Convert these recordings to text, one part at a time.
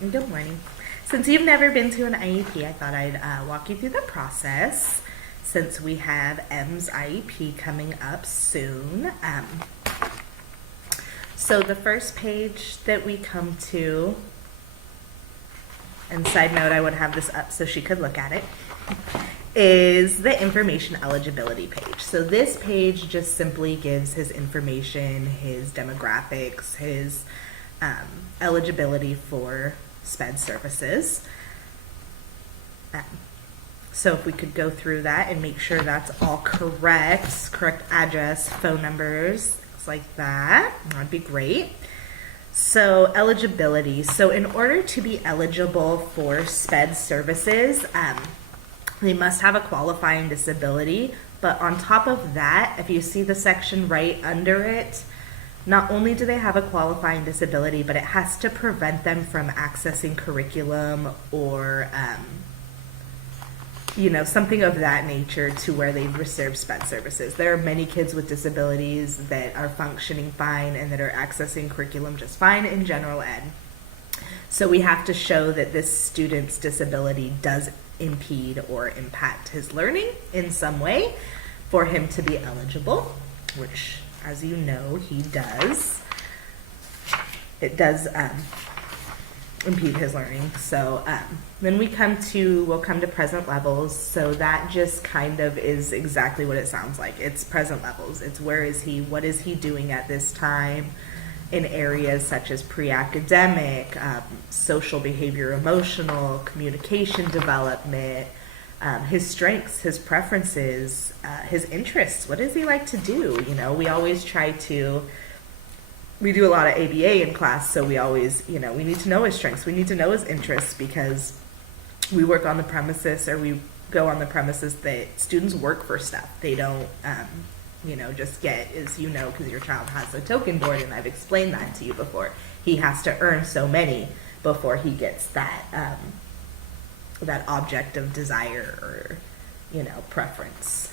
Good morning. Since you've never been to an IEP, I thought I'd walk you through the process since we have M's IEP coming up soon. So the first page that we come to, and side note, I would have this up so she could look at it, is the information eligibility page. So this page just simply gives his information, his demographics, his eligibility for SPED services. So if we could go through that and make sure that's all correct address, phone numbers, things like that, that'd be great. So eligibility. So in order to be eligible for SPED services, they must have a qualifying disability. But on top of that, if you see the section right under it, not only do they have a qualifying disability, but it has to prevent them from accessing curriculum or, something of that nature to where they've received SPED services. There are many kids with disabilities that are functioning fine and that are accessing curriculum just fine in general ed. So we have to show that this student's disability does impede or impact his learning in some way for him to be eligible, which, as you know, he does. It does impede his learning. So then we'll come to present levels. So that just kind of is exactly what it sounds like. It's present levels. It's where is he, what is he doing at this time in areas such as pre-academic, social behavior, emotional, communication development, his strengths, his preferences, his interests. What does he like to do? We always we do a lot of ABA in class, so we always, we need to know his strengths. We need to know his interests because we work on the premises, or we go on the premises that students work for stuff. They don't, just get, as you know, because your child has a token board, and I've explained that to you before. He has to earn so many before he gets that, that object of desire or, preference.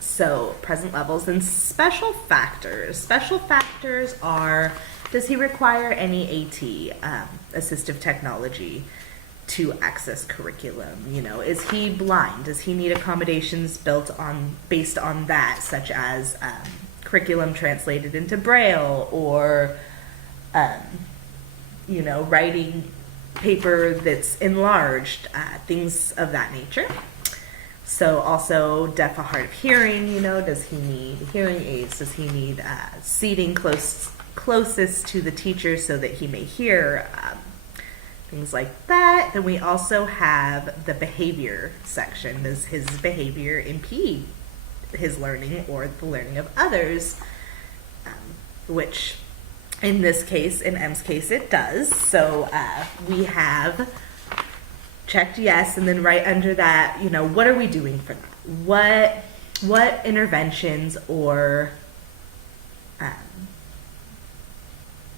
So present levels and special factors. Special factors are, does he require any AT, assistive technology, to access curriculum? Is he blind? Does he need accommodations based on that, such as curriculum translated into Braille or, writing paper that's enlarged, things of that nature. So also deaf or hard of hearing, does he need hearing aids? Does he need seating closest to the teacher so that he may hear? Things like that. Then we also have the behavior section. Does his behavior impede his learning or the learning of others? Which in this case, in M's case, it does. So we have checked yes, and then right under that, what are we doing for that? What interventions or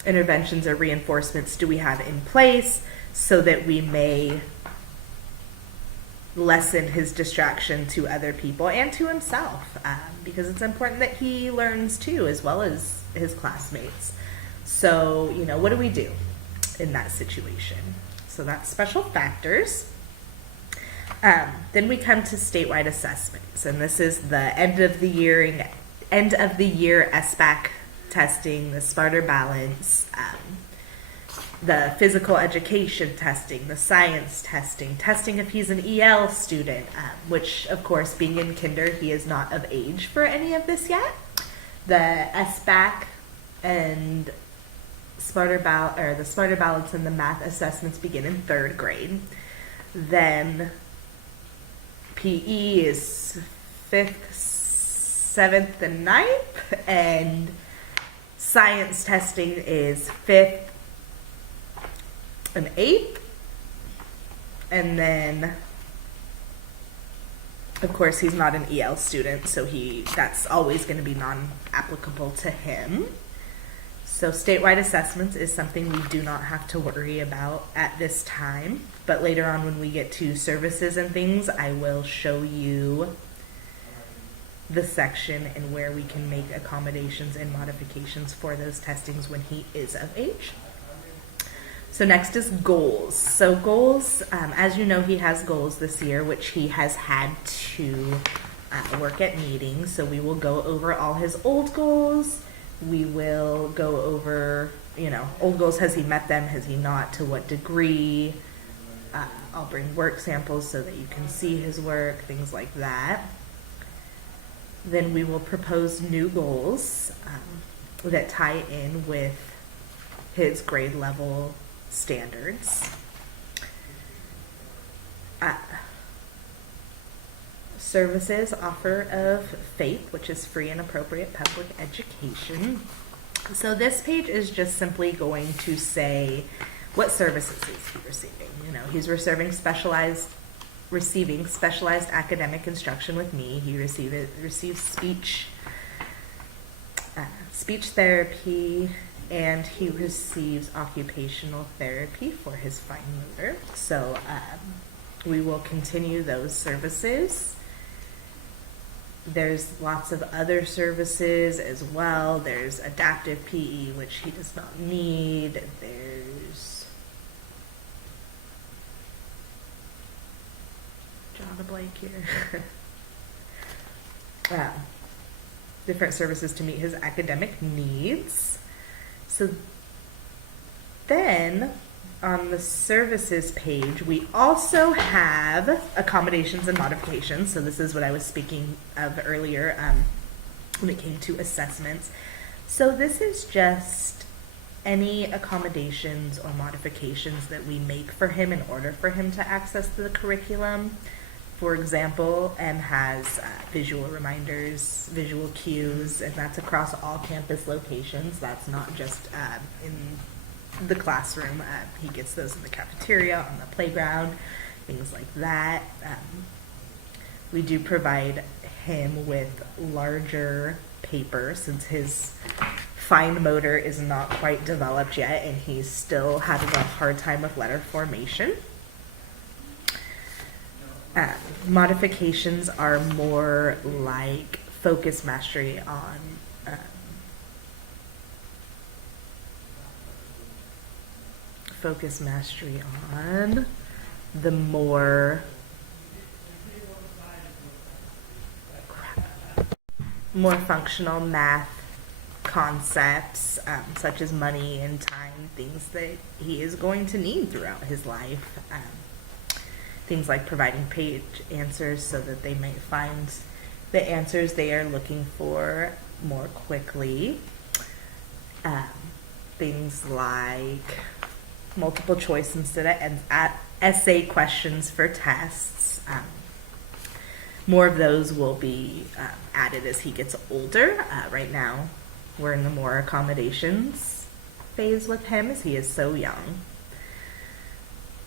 reinforcements do we have in place so that we may lessen his distraction to other people and to himself, because it's important that he learns too, as well as his classmates. So, what do we do in that situation? So that's special factors. Then we come to statewide assessments, and this is the end of the year SBAC testing, the Smarter Balance, the physical education testing, the science testing if he's an EL student, which of course, being in kinder, he is not of age for any of this yet. The SBAC and the Smarter Balance and the math assessments begin in 3rd grade. Then PE is 5th, 7th, and 9th, and science testing is 5th and 8th, and then of course he's not an EL student, so that's always going to be non-applicable to him. So statewide assessments is something we do not have to worry about at this time, but later on when we get to services and things, I will show you the section and where we can make accommodations and modifications for those testings when he is of age. So next is goals. So goals, as you know, he has goals this year, which he has had to work at meetings. So we will go over all his old goals. We will go over, old goals. Has he met them? Has he not? To what degree? I'll bring work samples so that you can see his work, things like that. Then we will propose new goals that tie in with his grade level standards. Services offer of FAPE, which is free and appropriate public education. So this page is just simply going to say what services is he receiving. He's receiving specialized academic instruction with me. He receives speech therapy, and he receives occupational therapy for his fine motor. So we will continue those services. There's lots of other services as well. There's adaptive PE, which he does not need. There's drawing a blank here. Different services to meet his academic needs. So then on the services page, we also have accommodations and modifications. So this is what I was speaking of earlier when it came to assessments. So this is just any accommodations or modifications that we make for him in order for him to access the curriculum. For example, M has visual reminders, visual cues, and that's across all campus locations. That's not just in the classroom. He gets those in the cafeteria, on the playground, things like that. We do provide him with larger paper since his fine motor is not quite developed yet and he's still having a hard time with letter formation. Modifications are more like focus mastery on the more functional math concepts, such as money and time, things that he is going to need throughout his life. Things like providing page answers so that they might find the answers they are looking for more quickly. Things like multiple choice instead of essay questions for tests. More of those will be added as he gets older. Right now, we're in the more accommodations phase with him as he is so young.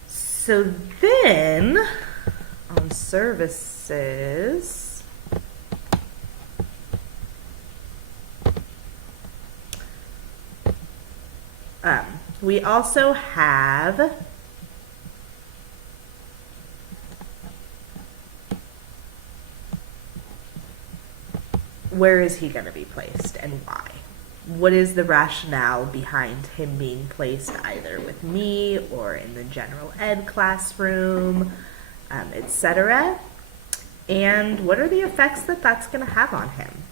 So then, on services, we also have where is he going to be placed and why? What is the rationale behind him being placed either with me or in the general ed classroom, etc.? And what are the effects that that's going to have on him?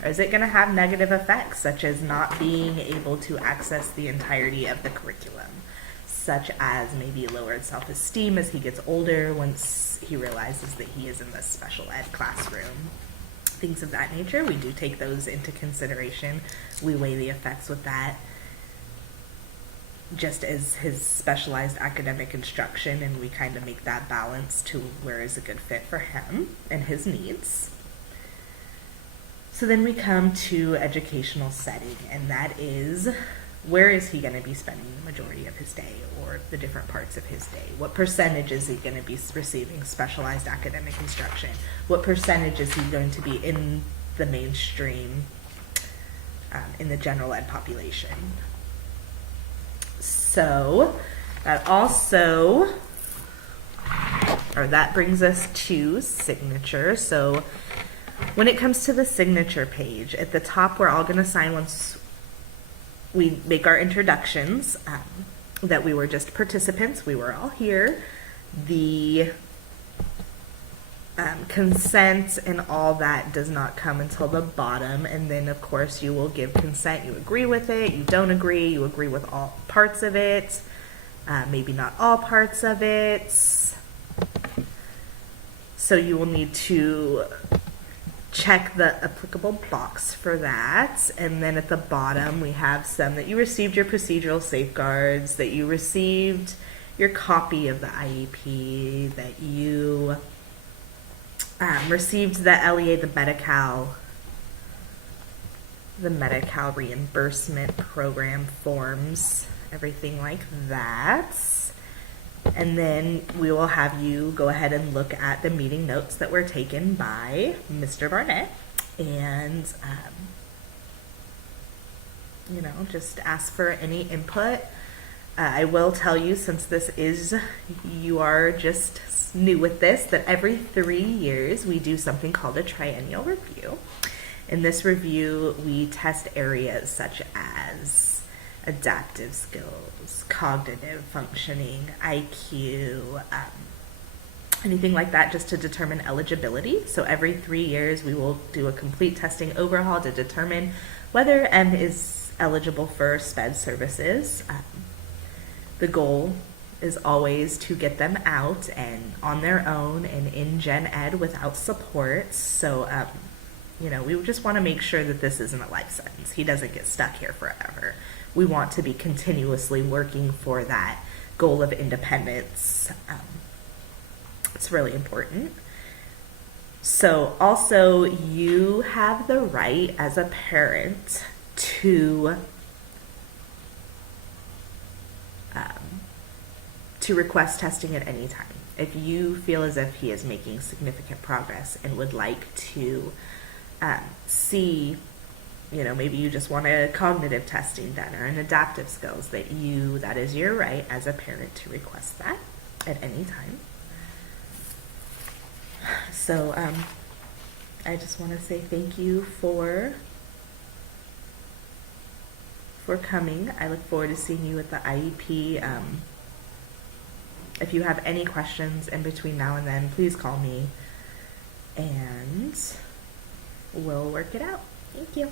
Or is it going to have negative effects, such as not being able to access the entirety of the curriculum, such as maybe lowered self-esteem as he gets older once he realizes that he is in the special ed classroom? Things of that nature. We do take those into consideration. We weigh the effects with that, just as his specialized academic instruction, and we kind of make that balance to where is a good fit for him and his needs. So then we come to educational setting, and that is where is he going to be spending the majority of his day or the different parts of his day? What percentage is he going to be receiving specialized academic instruction? What percentage is he going to be in the mainstream, in the general ed population? So that brings us to signature. So when it comes to the signature page, at the top we're all going to sign once we make our introductions. that we were just participants. We were all here. The consent and all that does not come until the bottom, and then of course you will give consent. You agree with it, you don't agree, you agree with all parts of it, maybe not all parts of it. So you will need to check the applicable box for that. And then at the bottom we have some that you received your procedural safeguards, that you received your copy of the IEP, that you received the LEA, the Medi-Cal reimbursement program forms, everything like that. And then we will have you go ahead and look at the meeting notes that were taken by Mr. Barnett, and just ask for any input. I will tell you, since you are just new with this, that every 3 years we do something called a triennial review. In this review, we test areas such as adaptive skills, cognitive functioning, IQ, anything like that, just to determine eligibility. So every 3 years we will do a complete testing overhaul to determine whether M is eligible for SPED services. The goal is always to get them out and on their own and in gen ed without support. So, we just want to make sure that this isn't a life sentence. He doesn't get stuck here forever. We want to be continuously working for that goal of independence. It's really important. So also, you have the right as a parent to request testing at any time. If you feel as if he is making significant progress and would like to see, maybe you just want a cognitive testing done or an adaptive skills, that is your right as a parent to request that at any time. So I just want to say thank you for coming. I look forward to seeing you at the IEP. If you have any questions in between now and then, please call me and we'll work it out. Thank you.